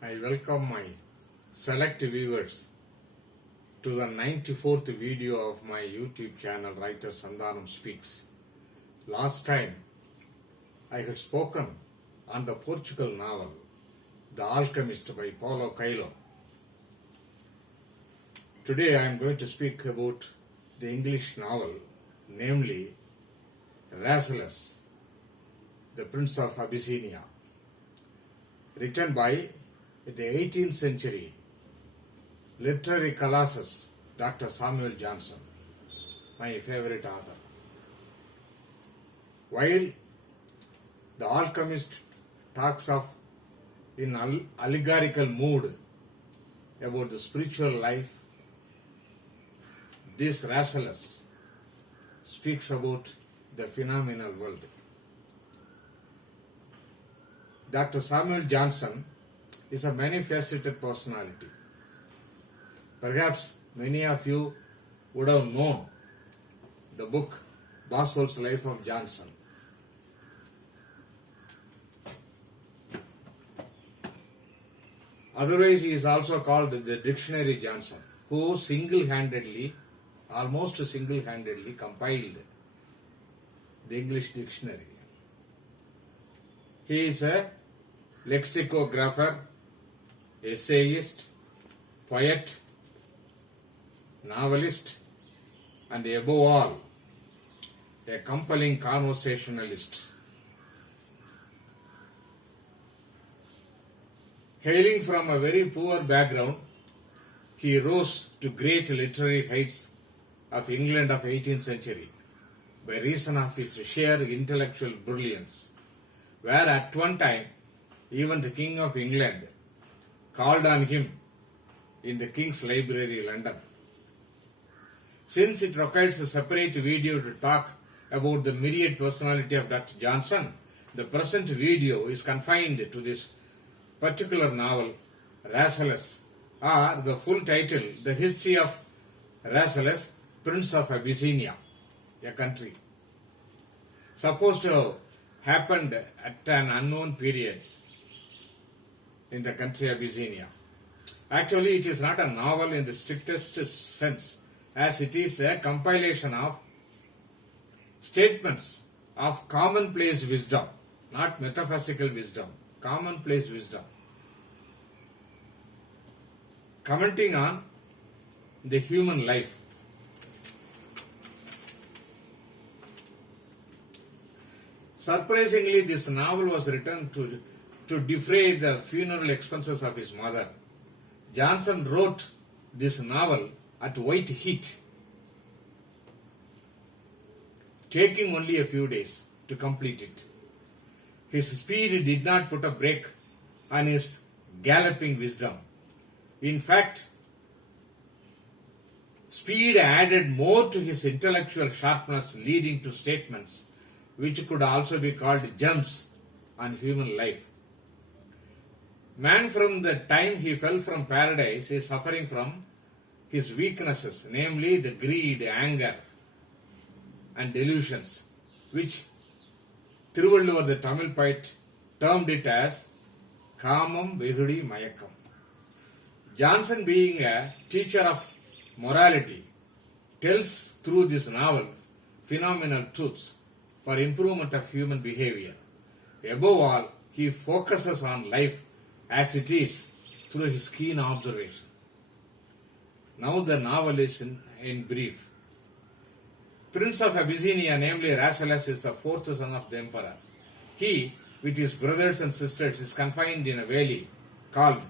I welcome my select viewers to the 94th video of my YouTube channel Writer Sandhanam Speaks. Last time I had spoken on the Portugal novel The Alchemist by Paulo Coelho. Today I am going to speak about the English novel, namely Rasselas, the Prince of Abyssinia, written by the 18th century literary colossus Dr. Samuel Johnson, my favorite author. While The Alchemist talks of in allegorical mood about the spiritual life, this Rasselas speaks about the phenomenal world. Dr. Samuel Johnson is a many-faceted personality. Perhaps many of you would have known the book Boswell's Life of Johnson. Otherwise, he is also called the Dictionary Johnson, who almost single-handedly compiled the English dictionary. He is a lexicographer, essayist, poet, novelist, and above all, a compelling conversationalist. Hailing from a very poor background, he rose to great literary heights of England of 18th century by reason of his sheer intellectual brilliance, where at one time even the King of England called on him in the King's Library, London. Since it requires a separate video to talk about the myriad personality of Dr. Johnson, the present video is confined to this particular novel, Rasselas, or the full title, The History of Rasselas, Prince of Abyssinia, a country supposed to have happened at an unknown period in the country Abyssinia. Actually, it is not a novel in the strictest sense, as it is a compilation of statements of commonplace wisdom, not metaphysical wisdom, commonplace wisdom, commenting on the human life. Surprisingly, this novel was written to defray the funeral expenses of his mother. Johnson wrote this novel at white heat, taking only a few days to complete it. His speed did not put a brake on his galloping wisdom. In fact, speed added more to his intellectual sharpness, leading to statements which could also be called gems on human life. Man, from the time he fell from paradise, is suffering from his weaknesses, namely the greed, anger, and delusions, which Thiruvalluvar, the Tamil poet, termed it as Kamam Vehudi Mayakam. Johnson, being a teacher of morality, tells through this novel phenomenal truths for improvement of human behavior. Above all, he focuses on life as it is through his keen observation. Now the novel is in brief. Prince of Abyssinia, namely Rasselas, is the fourth son of the emperor. He, with his brothers and sisters, is confined in a valley called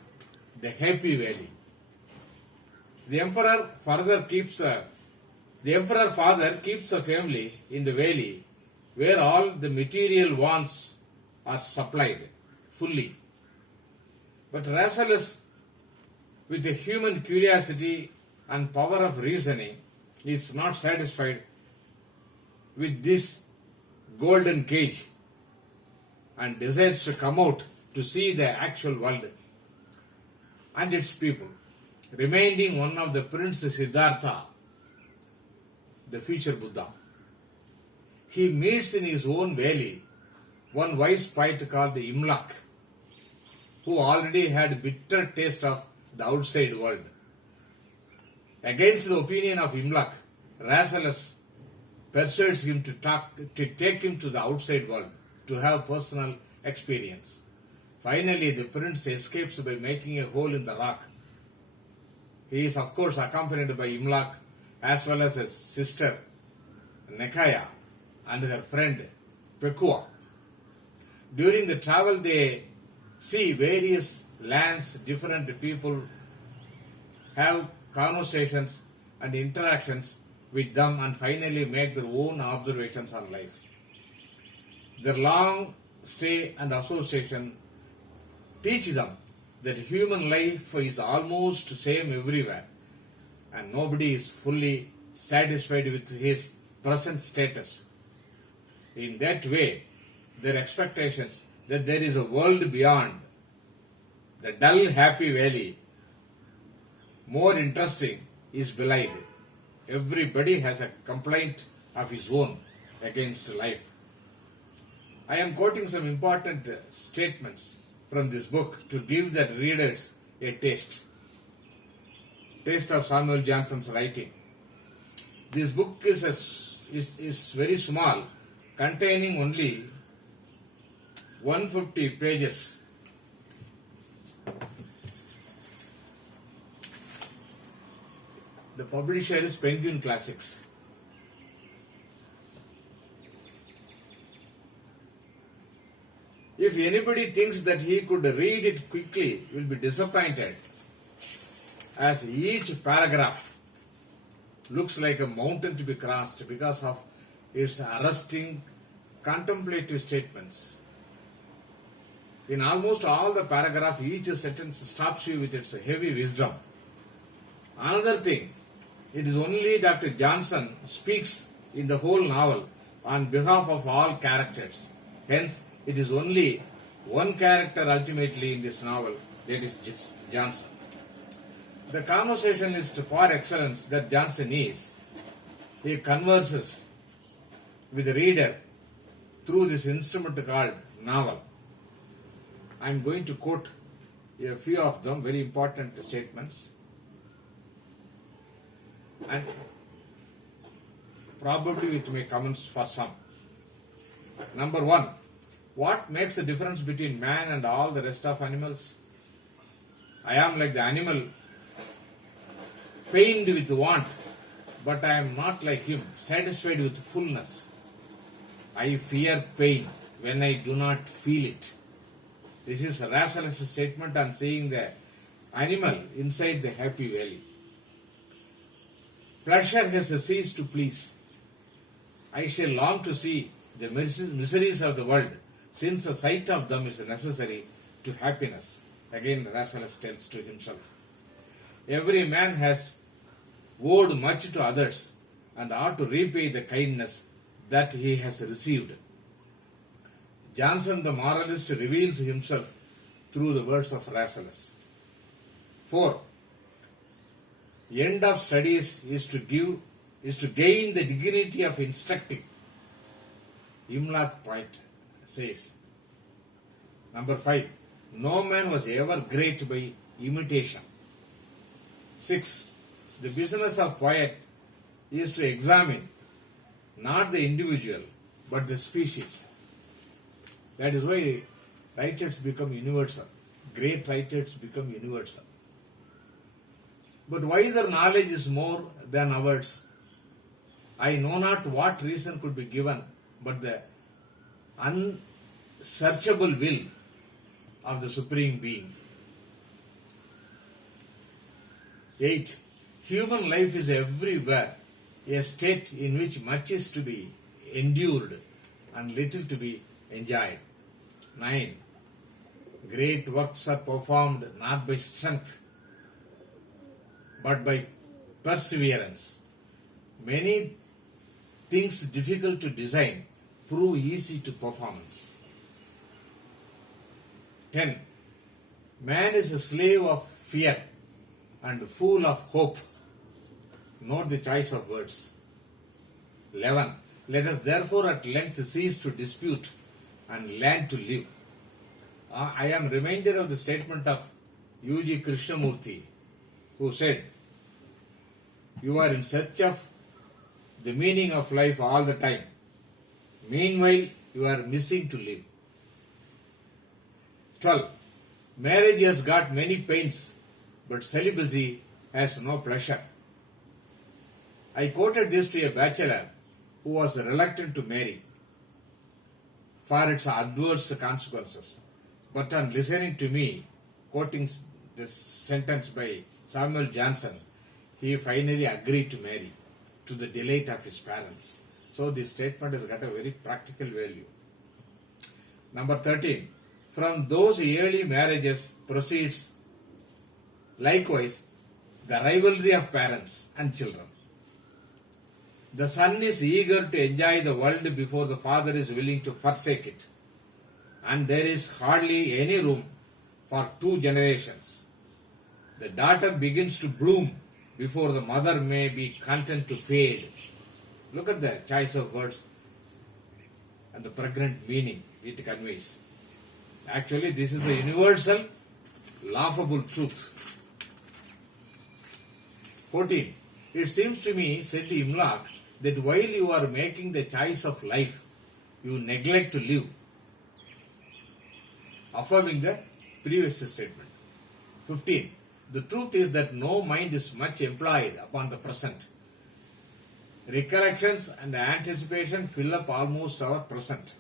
the Happy Valley. The emperor father keeps the family in the valley, where all the material wants are supplied fully. But Rasselas, with a human curiosity and power of reasoning, is not satisfied with this golden cage and desires to come out to see the actual world and its people, reminding one of the Prince Siddhartha, the future Buddha. He meets in his own valley one wise poet called Imlach, who already had bitter taste of the outside world. Against the opinion of Imlach, Rasselas persuades him to take him to the outside world to have personal experience. Finally, the prince escapes by making a hole in the rock. He is, of course, accompanied by Imlach as well as his sister Nekaya and her friend Pekua. During the travel, they see various lands, different people, have conversations and interactions with them, and finally make their own observations on life. Their long stay and association teach them that human life is almost same everywhere, and nobody is fully satisfied with his present status. In that way, their expectations that there is a world beyond the dull happy valley, more interesting, is belied. Everybody has a complaint of his own against life. I am quoting some important statements from this book to give the readers a taste of Samuel Johnson's writing. This book is very small, containing only 150 pages. The publisher is Penguin Classics. If anybody thinks that he could read it quickly, will be disappointed, as each paragraph looks like a mountain to be crossed because of its arresting contemplative statements. In almost all the paragraph, each sentence stops you with its heavy wisdom. Another thing, it is only Dr. Johnson speaks in the whole novel on behalf of all characters. Hence, it is only one character ultimately in this novel, that is Johnson. The conversationalist par excellence that Johnson is, he converses with the reader through this instrument called novel. I am going to quote a few of them, very important statements, and probably with my comments for some. Number one, what makes the difference between man and all the rest of animals? I am like the animal, pained with want, but I am not like him, satisfied with fullness. I fear pain when I do not feel it. This is Rasselas' statement on seeing the animal inside the happy valley. Pleasure has ceased to please. I shall long to see the miseries of the world, since the sight of them is necessary to happiness. Again, Rasselas tells to himself. Every man has owed much to others and ought to repay the kindness that he has received. Johnson, the moralist, reveals himself through the words of Rasselas. 4. End of studies is to gain the dignity of instructing. Imlach Point says. Number 5. No man was ever great by imitation. 6. The business of poet is to examine not the individual but the species. That is why writers become universal. Great writers become universal. But why their knowledge is more than ours, I know not what reason could be given, but the unsearchable will of the Supreme Being. 8. Human life is everywhere a state in which much is to be endured and little to be enjoyed. 9. Great works are performed not by strength but by perseverance. Many things difficult to design prove easy to performance. 10. Man is a slave of fear and full of hope. Note the choice of words. 11. Let us therefore at length cease to dispute and learn to live. I am reminded of the statement of U.G. Krishnamurti, who said, "You are in search of the meaning of life all the time. Meanwhile, you are missing to live." 12. Marriage has got many pains, but celibacy has no pleasure. I quoted this to a bachelor who was reluctant to marry for its adverse consequences. But on listening to me quoting this sentence by Samuel Johnson, he finally agreed to marry to the delight of his parents. So this statement has got a very practical value. Number 13. From those early marriages proceeds likewise the rivalry of parents and children. The son is eager to enjoy the world before the father is willing to forsake it. And there is hardly any room for two generations. The daughter begins to bloom before the mother may be content to fade. Look at the choice of words and the pregnant meaning it conveys. Actually, this is a universal, laughable truth. 14. It seems to me, said Imlach, that while you are making the choice of life, you neglect to live, affirming the previous statement. 15. The truth is that no mind is much employed upon the present. Recollections and anticipation fill up almost our present.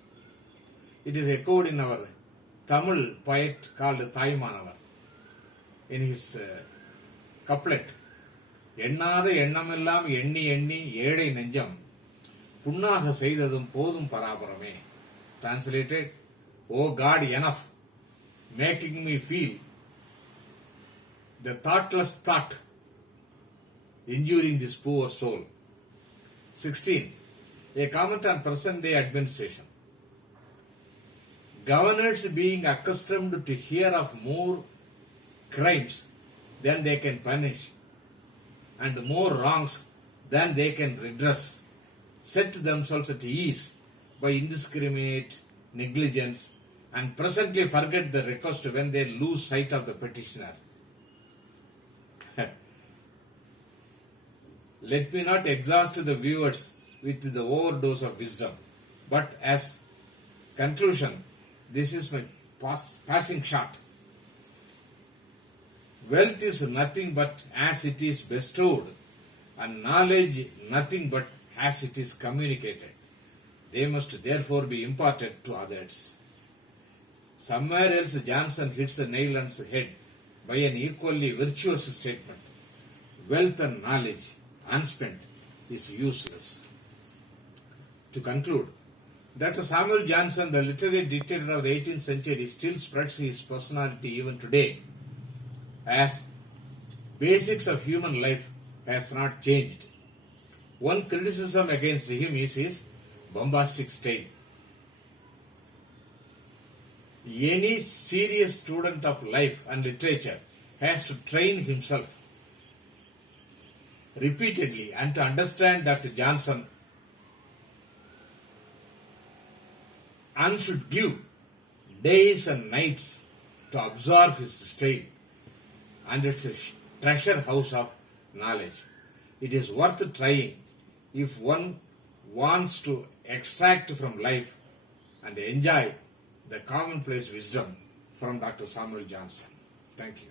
It is echoed in our Tamil poet called Thaimanavar. In his couplet, எண்ணாத எண்ணமெல்லாம் எண்ணி எண்ணி ஏழை நெஞ்சம் புண்ணாக செய்ததும் போதும் பராபரமே. Translated, O God, enough, making me feel the thoughtless thought injuring this poor soul. 16. A comment on present day administration. Governors being accustomed to hear of more crimes than they can punish and more wrongs than they can redress, set themselves at ease by indiscriminate negligence and presently forget the request when they lose sight of the petitioner. Let me not exhaust the viewers with the overdose of wisdom, but as conclusion, this is my passing shot. Wealth is nothing but as it is bestowed, and knowledge nothing but as it is communicated. They must therefore be imparted to others. Somewhere else Johnson hits the nail on the head by an equally virtuous statement. Wealth and knowledge unspent is useless. To conclude, Dr. Samuel Johnson, the literary dictator of the 18th century, still spreads his personality even today, as basics of human life has not changed. One criticism against him is his bombastic style. Any serious student of life and literature has to train himself repeatedly and to understand Dr. Johnson and should give days and nights to absorb his style, and it's a treasure house of knowledge. It is worth trying if one wants to extract from life and enjoy the commonplace wisdom from Dr. Samuel Johnson. Thank you.